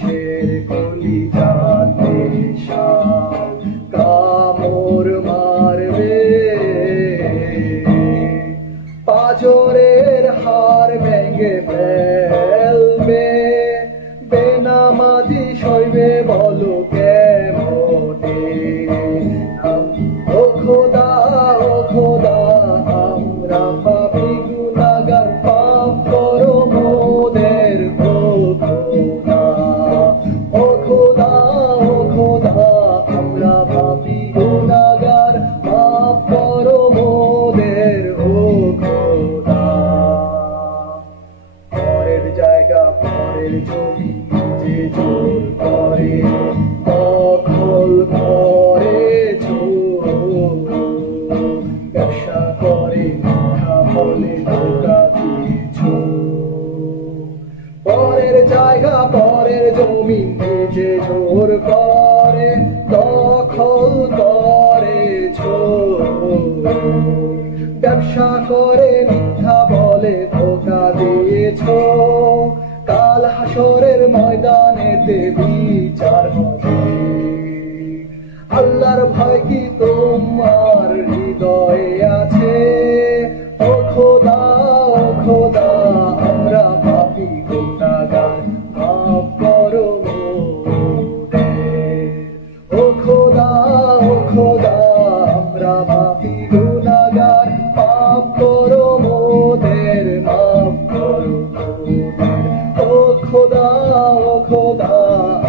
মানুষের কলিজাতে সাপ কামড় মারবে, পাঁজরের হাড় ভেঙে ফেলবে, বেনামাজি সইবে বলো কেমনে? ও খোদা, ও খোদা, আমরা পাপী গুনাহগার, মাফ করো মোদের ও খোদা। ও খোদা, ও খোদা, আমরা পাপী গুনাহগার, মাফ করো মোদের ও খোদা। পরের জায়গা পরের জমি যে জোর করে দখল করেছো, ব্যবসা করে মিথ্যা বলে ধোঁকা দিয়েছো। পরের জায়গা পরের জমি যে জোর করে দখল করেছো, ব্যবসা করে মিথ্যা বলে ধোঁকা দিয়েছো। কাল হাসরের ময়দানেতে বিচার হবে, আল্লাহর ভয় কি তোমার হৃদয়ে আছে? ও খোদা, ও খোদা, আমরা পাপী গুনাহগার, মাফ করো মোদের। ও খোদা, ও খোদা, আমরা পাপী গুনাহগার, মাফ করো মোদের, মাফ করো মোদের। ও খোদা, ও খোদা,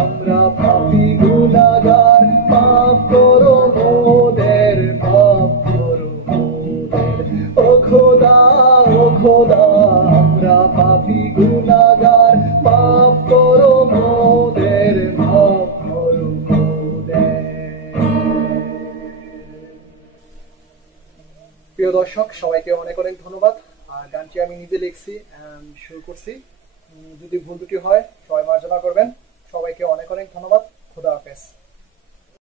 আমরা পাপী গুনাহগার, মাফ করো মোদের, মাফ করো মোদের। ও খোদা, ও খোদা, আমরা পাপী গুনাহগার, মাফ করো মোদের, মাফ করো মোদের। প্রিয় দর্শক, সবাইকে অনেক অনেক ধন্যবাদ। আর গানটি আমি নিজে লিখছি, শুরু করছি। যদি ভুল ত্রুটি হয় সবাই মার্জনা করবেন। সবাইকে অনেক অনেক ধন্যবাদ। খোদা হাফেজ।